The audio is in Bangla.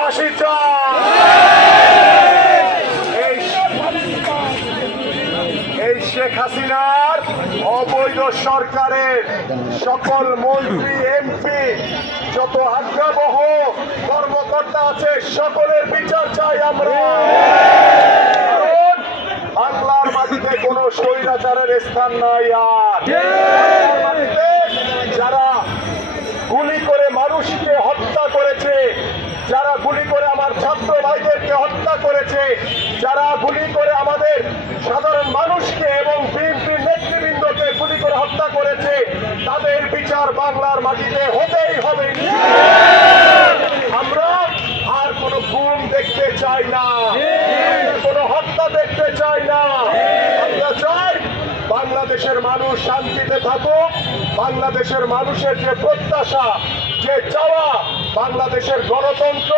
ফাঁসি চাই। এই শেখ হাসিনার অবৈধ সরকারের সকল মন্ত্রী এমপি যত আজ্ঞাবহ কর্মকর্তা আছে সকলের বিচার চাই আমরা। কারণ বাংলার মাটিতে কোনো স্বৈরাচারের স্থান নাই। আর মাটিতে যারা গুলি করে মানুষকে হত্যা করেছে, যারা গুলি করে আমার ছাত্র ভাইদেরকে হত্যা করেছে, যারা গুলি করে আমাদের সাধারণ মানুষকে এবং বিএনপির নেতৃবৃন্দকে গুলি করে হত্যা করেছে, তাদের বিচার বাংলার মাটিতে হতেই হবে। আমরা আর কোনো গুম দেখতে চাই না, কোনো হত্যা দেখতে চাই না। আমরা চাই বাংলাদেশের মানুষ শান্তিতে থাকুক। বাংলাদেশের মানুষের যে প্রত্যাশা, যে চাওয়া, বাংলাদেশের গণতন্ত্র